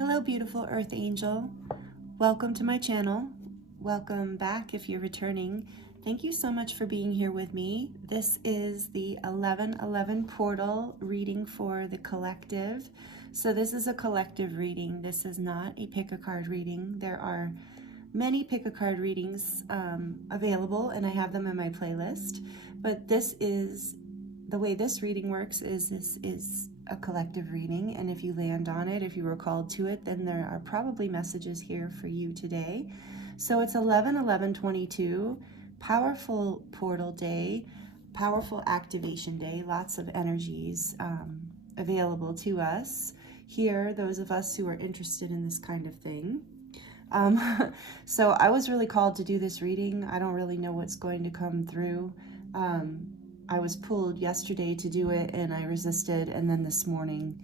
Hello, beautiful Earth Angel. Welcome to my channel. Welcome back if you're returning. Thank you so much for being here with me. This is the 1111 portal reading for the collective. So this is a collective reading. This is not a pick a card reading. There are many pick a card readings available, and I have them in my playlist. But this is the way this reading works. This is a collective reading, and if you land on it, if you were called to it, then there are probably messages here for you today. So it's 11/11/22, powerful portal day, powerful activation day, lots of energies available to us here, those of us who are interested in this kind of thing. So I was really called to do this reading. I don't really know what's going to come through. I was pulled yesterday to do it and I resisted, and then this morning,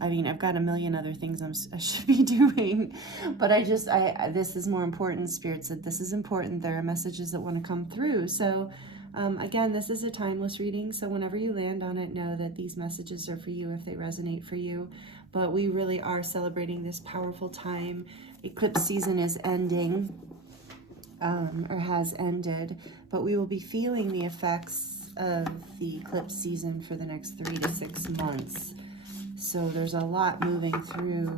I mean, I've got a million other things I should be doing, but this is more important. Spirit said this is important. There are messages that want to come through. So again, this is a timeless reading, so whenever you land on it, know that these messages are for you if they resonate for you. But we really are celebrating this powerful time. Eclipse season is ending, or has ended, but we will be feeling the effects of the eclipse season for the next 3 to 6 months. So there's a lot moving through.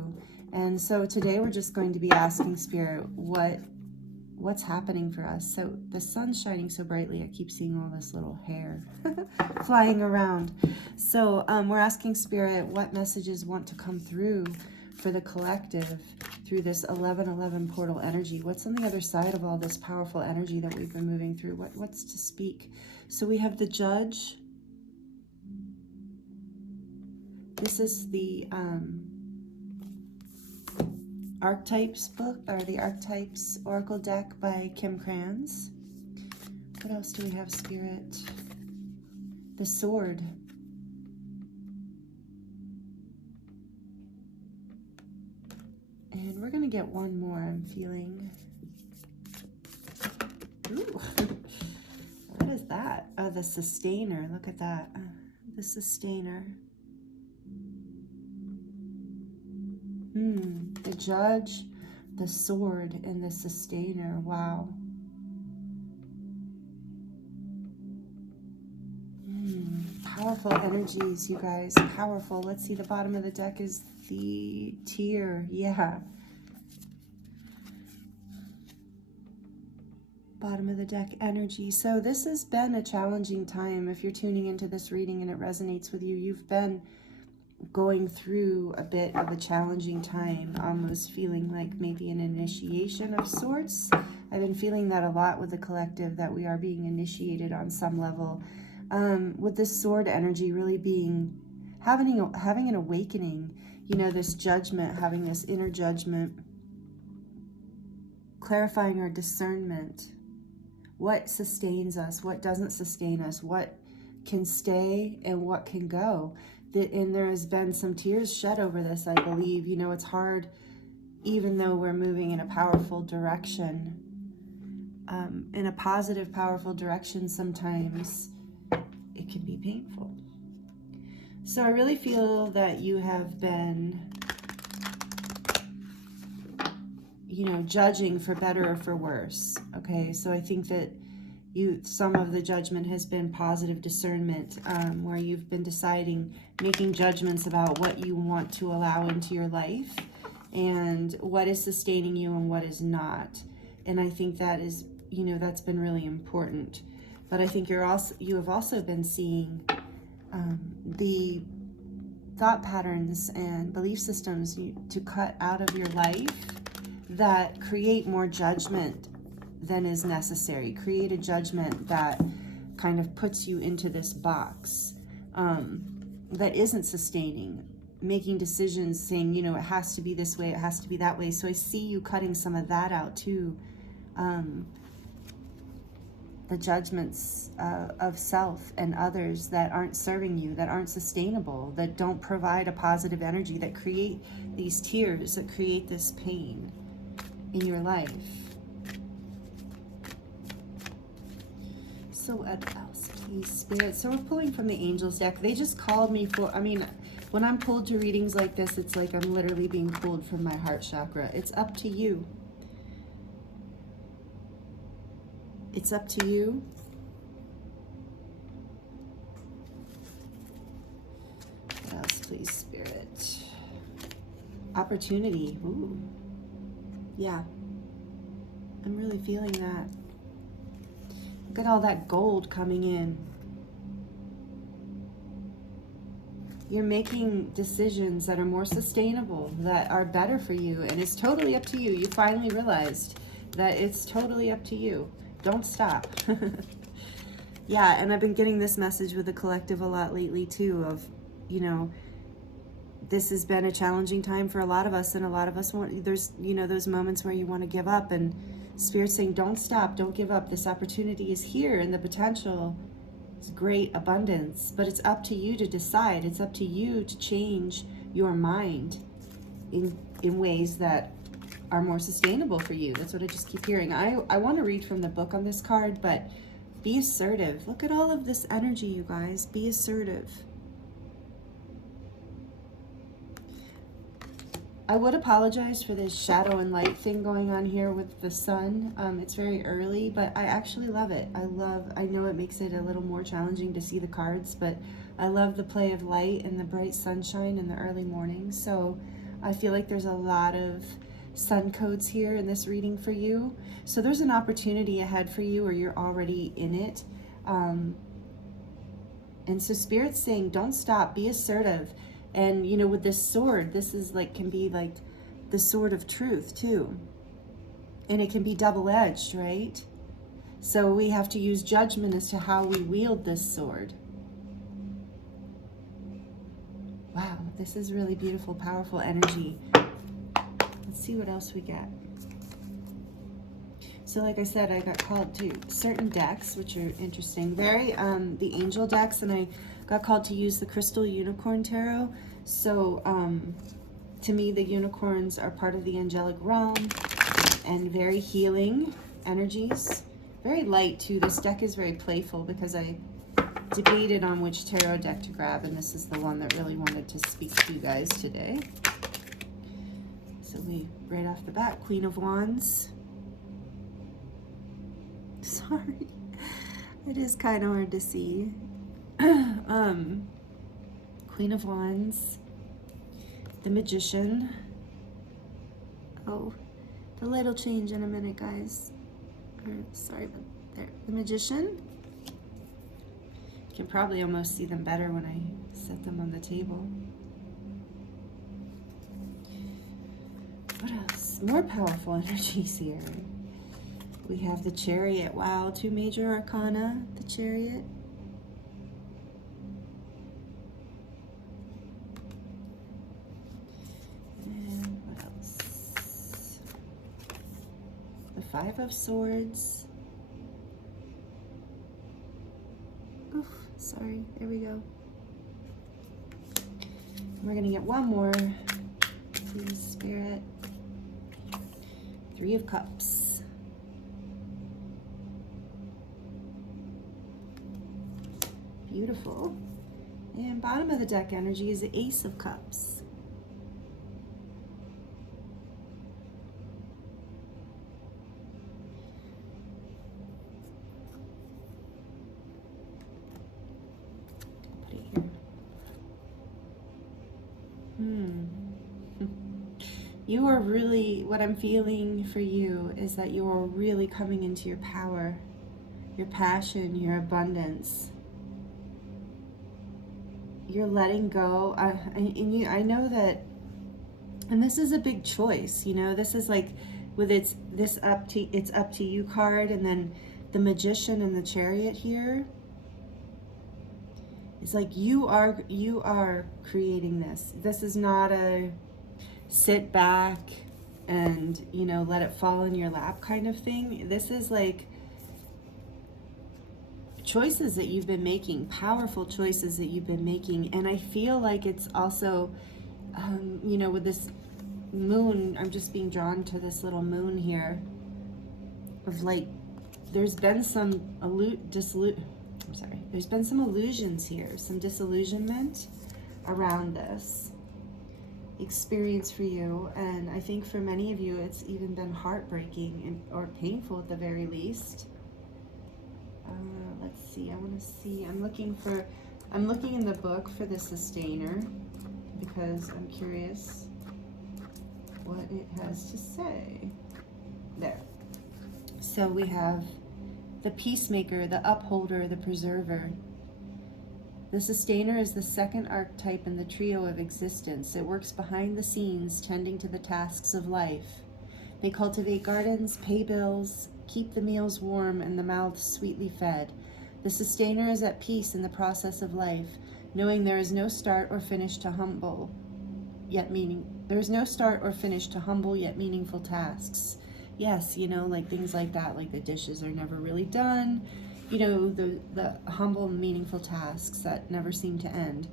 And so today we're just going to be asking Spirit what's happening for us. So the sun's shining so brightly, I keep seeing all this little hair flying around. So we're asking Spirit what messages want to come through for the collective through this 11/11 portal energy. What's on the other side of all this powerful energy that we've been moving through? What's to speak? So we have the Judge. This is the Archetypes book, or the Archetypes Oracle deck by Kim Kranz. What else do we have, Spirit? The Sword. And we're going to get one more, I'm feeling. Ooh. What is that? Oh, the Sustainer. Look at that. The Sustainer. The Judge, the Sword, and the Sustainer. Wow. Powerful energies, you guys. Powerful. Let's see, the bottom of the deck is the Tear. Yeah. Bottom of the deck, energy. So this has been a challenging time. If you're tuning into this reading and it resonates with you, you've been going through a bit of a challenging time, almost feeling like maybe an initiation of sorts. I've been feeling that a lot with the collective, that we are being initiated on some level. With this Sword energy really being, having an awakening, you know, this judgment, having this inner judgment, clarifying our discernment. What sustains us, what doesn't sustain us, what can stay and what can go. And there has been some tears shed over this, I believe. You know, it's hard, even though we're moving in a powerful direction, in a positive, powerful direction, sometimes it can be painful. So I really feel that you have been, you know, judging for better or for worse. Okay, so I think that some of the judgment has been positive discernment, where you've been deciding, making judgments about what you want to allow into your life and what is sustaining you and what is not. And I think that is, you know, that's been really important. But I think you have also been seeing the thought patterns and belief systems to cut out of your life that create more judgment than is necessary. Create a judgment that kind of puts you into this box that isn't sustaining. Making decisions saying, you know, it has to be this way, it has to be that way. So I see you cutting some of that out too. The judgments of self and others that aren't serving you, that aren't sustainable, that don't provide a positive energy, that create these tears, that create this pain in your life. So what else, please, Spirit? So we're pulling from the Angels deck. They just called me for, I mean, When I'm pulled to readings like this, it's like I'm literally being pulled from my heart chakra. It's up to you. It's up to you. What else, please, Spirit? Opportunity. Ooh. Yeah. I'm really feeling that. Look at all that gold coming in. You're making decisions that are more sustainable, that are better for you, and it's totally up to you. You finally realized that it's totally up to you. Don't stop. Yeah, and I've been getting this message with the collective a lot lately too, of, you know, this has been a challenging time for a lot of us, and a lot of us want, there's, you know, those moments where you want to give up, and Spirit's saying, don't stop, don't give up. This opportunity is here, and the potential is great abundance, but it's up to you to decide. It's up to you to change your mind in ways that are more sustainable for you. That's what I just keep hearing. I want to read from the book on this card, but be assertive. Look at all of this energy, you guys. Be assertive. I would apologize for this shadow and light thing going on here with the sun. It's very early, but I actually love it. I know it makes it a little more challenging to see the cards, but I love the play of light and the bright sunshine in the early morning. So I feel like there's a lot of sun codes here in this reading for you. So there's an opportunity ahead for you, or you're already in it. And so Spirit's saying, don't stop, be assertive. And, you know, with this sword, this is like, can be like the sword of truth too. And it can be double-edged, right? So we have to use judgment as to how we wield this sword. Wow, this is really beautiful, powerful energy. Let's see what else we get. So like I said, I got called to certain decks, which are interesting. Very, the angel decks, and I got called to use the Crystal Unicorn Tarot. So to me, the unicorns are part of the angelic realm and very healing energies. Very light too. This deck is very playful because I debated on which tarot deck to grab, and this is the one that really wanted to speak to you guys today. So we, right off the bat, Queen of Wands. Sorry, it is kind of hard to see. Queen of Wands, the Magician. Oh, the light will change in a minute, guys. Sorry, but there, the Magician. You can probably almost see them better when I set them on the table. What else? More powerful energies here. We have the Chariot. Wow, 2 major arcana, the Chariot. And what else? The 5 of Swords. Oof, sorry, there we go. We're gonna get one more, please, Spirit. 3 of Cups. Beautiful. And bottom of the deck energy is the Ace of Cups. Put it here. You are really, what I'm feeling for you is that you are really coming into your power, your passion, your abundance. You're letting go, I know that, and this is a big choice, you know, this is like with it's up to you card, and then the Magician and the Chariot here. It's like you are creating this. This is not a sit back and, you know, let it fall in your lap kind of thing. This is like choices that you've been making, powerful choices that you've been making. And I feel like it's also, you know, with this moon, I'm just being drawn to this little moon here of like, there's been some there's been some illusions here, some disillusionment. around this experience for you. And I think for many of you, it's even been heartbreaking or painful at the very least. Let's see, I want to see, I'm looking in the book for the sustainer because I'm curious what it has to say. There. So we have the peacemaker, the upholder, the preserver. The sustainer is the second archetype in the trio of existence. It works behind the scenes, tending to the tasks of life. They cultivate gardens, pay bills, keep the meals warm and the mouths sweetly fed. The sustainer is at peace in the process of life, knowing there is no start or finish to humble yet meaningful tasks. Yes, like things like that, like the dishes are never really done. The humble, meaningful tasks that never seem to end.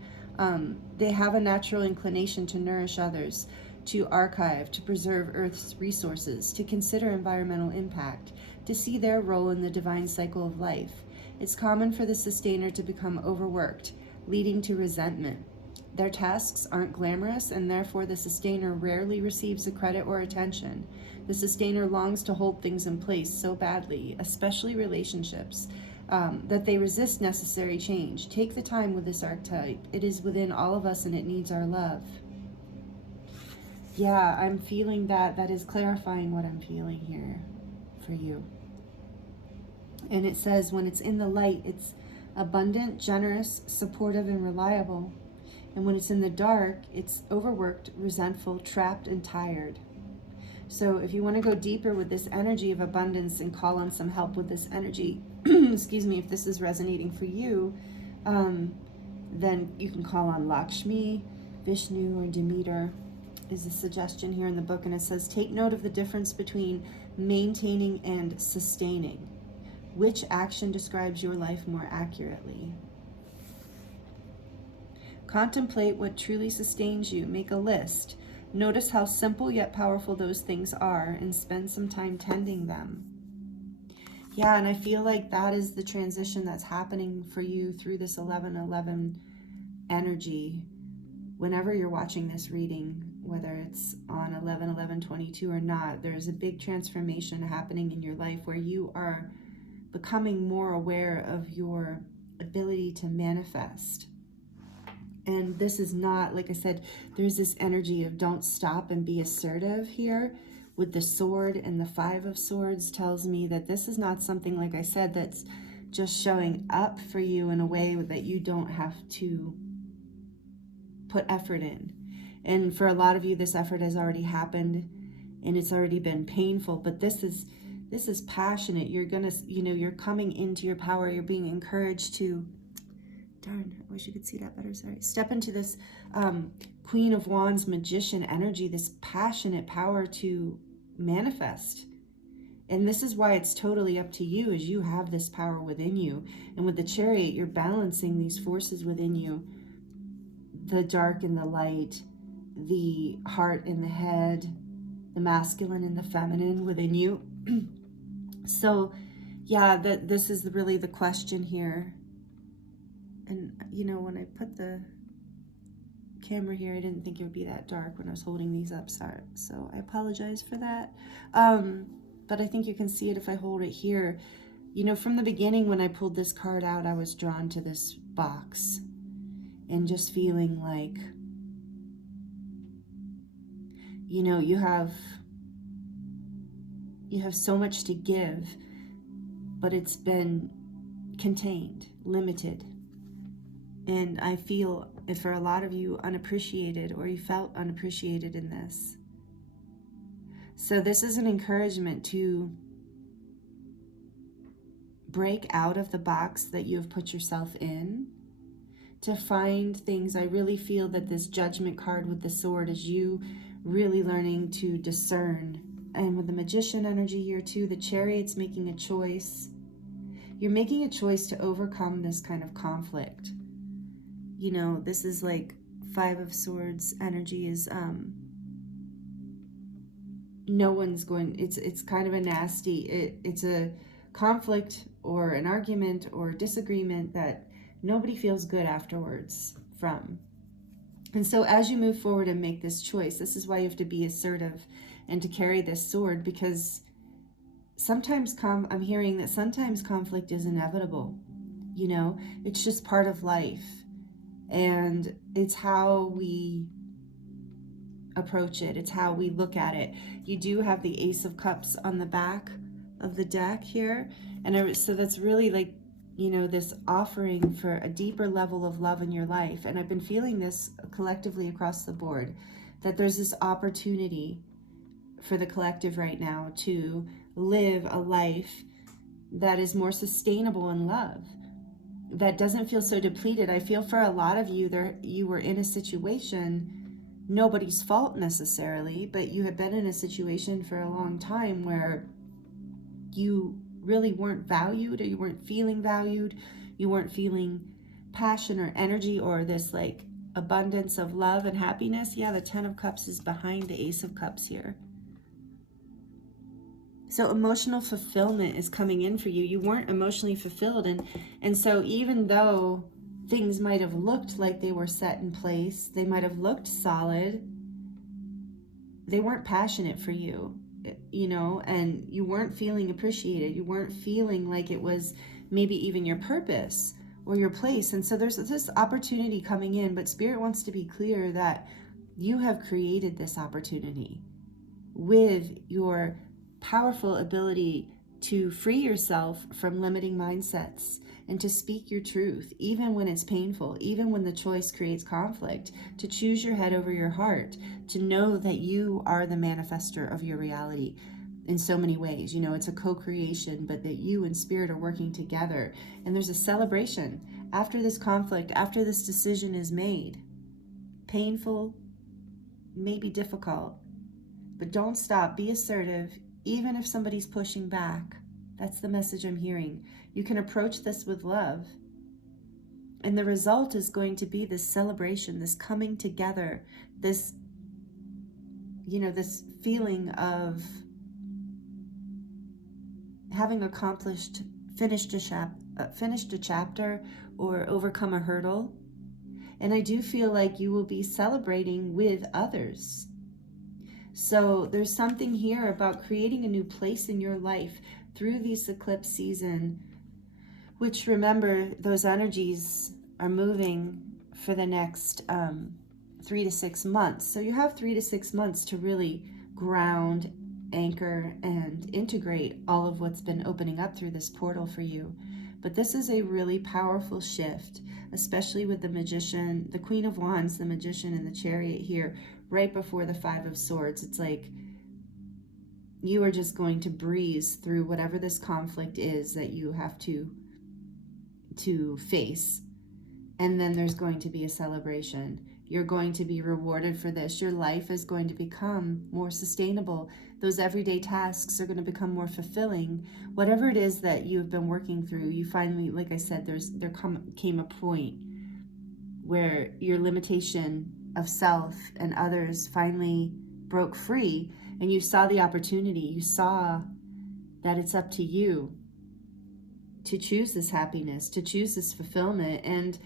They have a natural inclination to nourish others, to archive, to preserve Earth's resources, to consider environmental impact, to see their role in the divine cycle of life. It's common for the sustainer to become overworked, leading to resentment. Their tasks aren't glamorous, and therefore the sustainer rarely receives the credit or attention. The sustainer longs to hold things in place so badly, especially relationships, that they resist necessary change. Take the time with this archetype. It is within all of us and it needs our love. Yeah, I'm feeling that. That is clarifying what I'm feeling here for you. And it says when it's in the light, it's abundant, generous, supportive, and reliable. And when it's in the dark, it's overworked, resentful, trapped, and tired. So if you want to go deeper with this energy of abundance and call on some help with this energy, excuse me, if this is resonating for you, then you can call on Lakshmi, Vishnu, or Demeter is a suggestion here in the book. And it says, take note of the difference between maintaining and sustaining. Which action describes your life more accurately? Contemplate what truly sustains you. Make a list. Notice how simple yet powerful those things are and spend some time tending them. Yeah, and I feel like that is the transition that's happening for you through this 11-11 energy. Whenever you're watching this reading, whether it's on 11-11-22 or not, there's a big transformation happening in your life where you are becoming more aware of your ability to manifest. And this is not, like I said, there's this energy of don't stop and be assertive here. With the sword and the 5 of Swords tells me that this is not something, like I said, that's just showing up for you in a way that you don't have to put effort in. And for a lot of you, this effort has already happened and it's already been painful, but this is passionate. You're gonna, you're coming into your power. You're being encouraged to, darn, I wish you could see that better, sorry. Step into this Queen of Wands magician energy, this passionate power to manifest. And this is why it's totally up to you, as you have this power within you. And with the Chariot, you're balancing these forces within you, the dark and the light, the heart and the head, the masculine and the feminine within you. So yeah, this is really the question here. And when I put the camera here, I didn't think it would be that dark when I was holding these up, so I apologize for that. But I think you can see it if I hold it here. From the beginning when I pulled this card out, I was drawn to this box and just feeling like, you have so much to give, but it's been contained, limited. And I feel, if for a lot of you, unappreciated, or you felt unappreciated in this. So this is an encouragement to break out of the box that you have put yourself in, to find things. I really feel that this Judgment card with the sword is you really learning to discern. And with the Magician energy here too, the Chariot's making a choice. You're making a choice to overcome this kind of conflict. This is like 5 of Swords energy is no one's going, it's kind of a nasty, it's a conflict or an argument or disagreement that nobody feels good afterwards from. And so as you move forward and make this choice, this is why you have to be assertive and to carry this sword, because sometimes I'm hearing that sometimes conflict is inevitable. You know, it's just part of life. And it's how we approach it. It's how we look at it. You do have the Ace of Cups on the back of the deck here. And so that's really like, you know, this offering for a deeper level of love in your life. And I've been feeling this collectively across the board, that there's this opportunity for the collective right now to live a life that is more sustainable in love, that doesn't feel so depleted. I feel for a lot of you there, you were in a situation, nobody's fault necessarily, but you have been in a situation for a long time where you really weren't valued, or you weren't feeling valued, you weren't feeling passion or energy or this like abundance of love and happiness. Yeah, the Ten of Cups is behind the Ace of Cups here. So emotional fulfillment is coming in for you. You weren't emotionally fulfilled, and so even though things might have looked like they were set in place, they might have looked solid, they weren't passionate for you, you know, and you weren't feeling appreciated. You weren't feeling like it was maybe even your purpose or your place. And so there's this opportunity coming in, but Spirit wants to be clear that you have created this opportunity with your powerful ability to free yourself from limiting mindsets and to speak your truth, even when it's painful, even when the choice creates conflict, to choose your head over your heart, to know that you are the manifester of your reality in so many ways. You know, it's a co-creation, but that you and Spirit are working together. And there's a celebration after this conflict, after this decision is made. Painful, maybe difficult, but don't stop. Be assertive, even if somebody's pushing back. That's the message I'm hearing. You can approach this with love. And the result is going to be this celebration, this coming together, this, you know, this feeling of having accomplished, finished a chapter or overcome a hurdle. And I do feel like you will be celebrating with others. So there's something here about creating a new place in your life through this eclipse season, which, remember, those energies are moving for the next 3 to 6 months. So you have 3 to 6 months to really ground, anchor, and integrate all of what's been opening up through this portal for you. But this is a really powerful shift, especially with the Magician, the Queen of Wands, the Magician, and the Chariot here, right before the Five of Swords. It's like you are just going to breeze through whatever this conflict is that you have to face. And then there's going to be a celebration. You're going to be rewarded for this. Your life is going to become more sustainable. Those everyday tasks are going to become more fulfilling. Whatever it is that you've been working through, you finally, like I said, there came a point where your limitation of self and others finally broke free, and you saw the opportunity. You saw that it's up to you to choose this happiness, to choose this fulfillment. And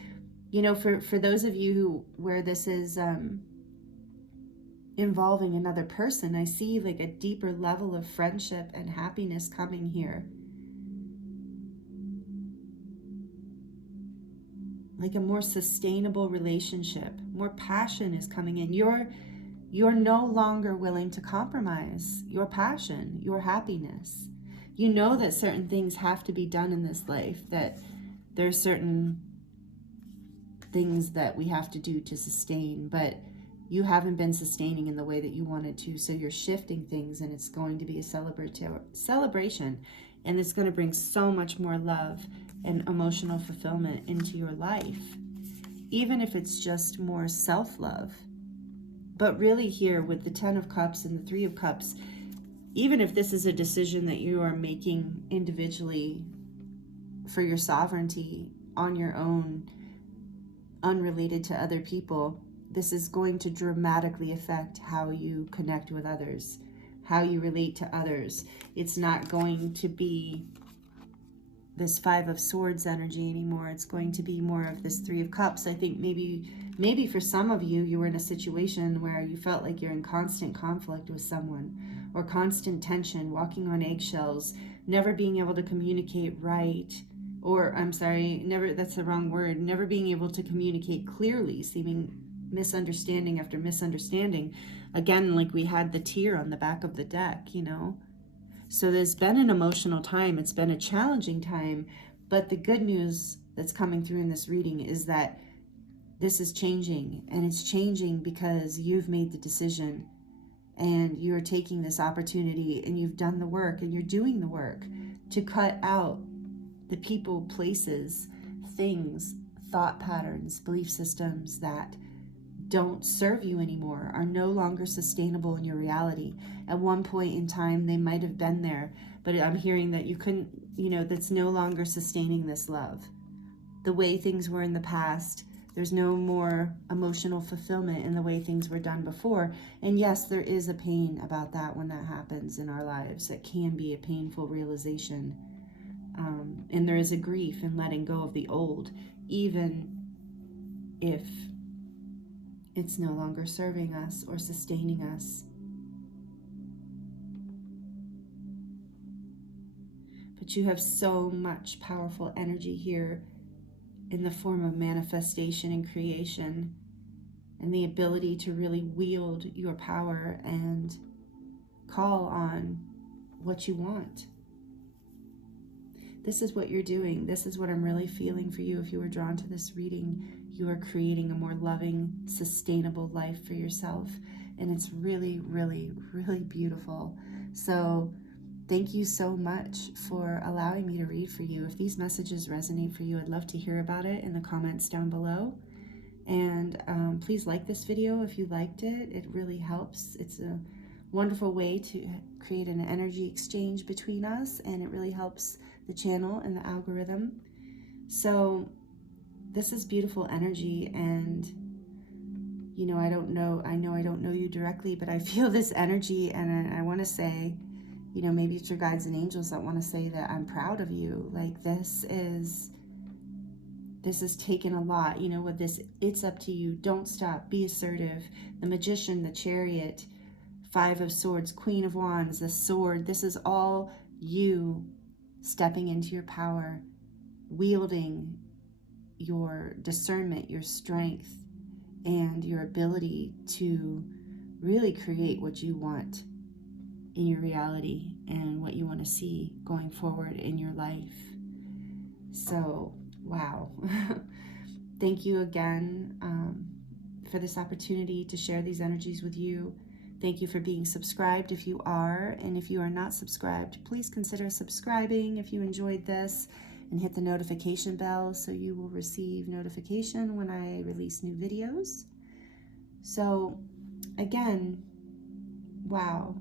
you know, for those of you where this is involving another person, I see like a deeper level of friendship and happiness coming here. Like a more sustainable relationship, more passion is coming in. You're no longer willing to compromise your passion, your happiness. You know that certain things have to be done in this life, that there's certain things that we have to do to sustain, but you haven't been sustaining in the way that you wanted to, so you're shifting things, and it's going to be a celebration, and it's going to bring so much more love and emotional fulfillment into your life, even if it's just more self-love. But really here with the Ten of Cups and the Three of Cups, even if this is a decision that you are making individually for your sovereignty on your own, unrelated to other people, this is going to dramatically affect how you connect with others, how you relate to others. It's not going to be this Five of Swords energy anymore. It's going to be more of this Three of Cups. I think maybe for some of you, you were in a situation where you felt like you're in constant conflict with someone, or constant tension, walking on eggshells, never being able to communicate right, or I'm sorry, never, that's the wrong word, never being able to communicate clearly, seeming misunderstanding after misunderstanding. Again, like we had the tear on the back of the deck, you know. So there's been an emotional time. It's been a challenging time. But the good news that's coming through in this reading is that this is changing. And it's changing because you've made the decision. And you're taking this opportunity. And you've done the work. And you're doing the work to cut out the people, places, things, thought patterns, belief systems that don't serve you anymore, are no longer sustainable in your reality. At one point in time, they might have been there, but I'm hearing that you couldn't, you know, that's no longer sustaining this love. The way things were in the past, there's no more emotional fulfillment in the way things were done before. And yes, there is a pain about that when that happens in our lives. It can be a painful realization. And there is a grief in letting go of the old, even if it's no longer serving us or sustaining us. But you have so much powerful energy here in the form of manifestation and creation, and the ability to really wield your power and call on what you want. This is what you're doing. This is what I'm really feeling for you. If you were drawn to this reading, you are creating a more loving, sustainable life for yourself. And it's really, really, really beautiful. So thank you so much for allowing me to read for you. If these messages resonate for you, I'd love to hear about it in the comments down below. And please like this video if you liked it. It really helps. It's a wonderful way to create an energy exchange between us, and it really helps the channel and the algorithm. So this is beautiful energy, and you know, I know I don't know you directly, but I feel this energy, and I want to say, you know, maybe it's your guides and angels that want to say that I'm proud of you. Like this has taken a lot, you know, with this, it's up to you. Don't stop, be assertive. The Magician, the Chariot, Five of Swords, Queen of Wands, the Sword, this is all you stepping into your power, wielding your discernment, your strength, and your ability to really create what you want in your reality and what you want to see going forward in your life. So, wow. Thank you again for this opportunity to share these energies with you. Thank you for being subscribed if you are, and if you are not subscribed, please consider subscribing if you enjoyed this, and hit the notification bell so you will receive notification when I release new videos. So again, wow,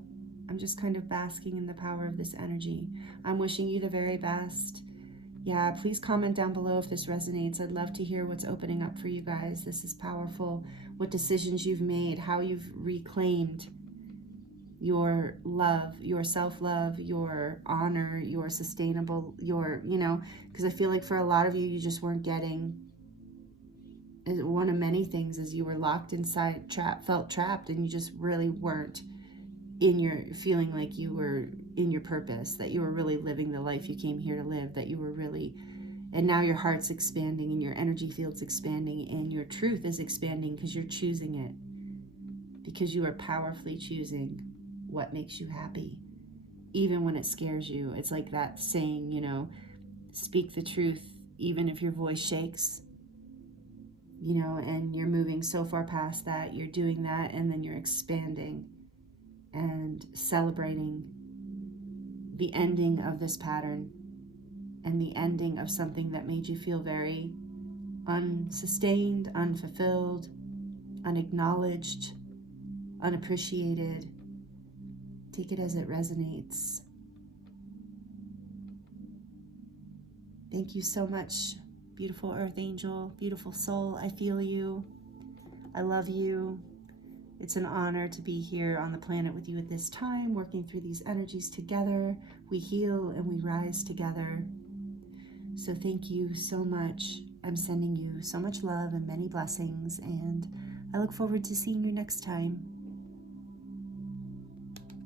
I'm just kind of basking in the power of this energy. I'm wishing you the very best. Yeah, please comment down below if this resonates. I'd love to hear what's opening up for you guys. This is powerful. What decisions you've made, how you've reclaimed your love, your self-love, your honor, your sustainable, your, you know, because I feel like for a lot of you, you just weren't getting one of many things, as you were locked inside, felt trapped, and you just really weren't in your, feeling like you were in your purpose, that you were really living the life you came here to live, that you were really, and now your heart's expanding and your energy field's expanding and your truth is expanding because you're choosing it, because you are powerfully choosing what makes you happy, even when it scares you. It's like that saying, you know, speak the truth even if your voice shakes, you know, and you're moving so far past that, you're doing that, and then you're expanding and celebrating the ending of this pattern and the ending of something that made you feel very unsustained, unfulfilled, unacknowledged, unappreciated. Take it as it resonates. Thank you so much, beautiful Earth Angel, beautiful soul. I feel you. I love you. It's an honor to be here on the planet with you at this time, working through these energies together. We heal and we rise together. So thank you so much. I'm sending you so much love and many blessings, and I look forward to seeing you next time.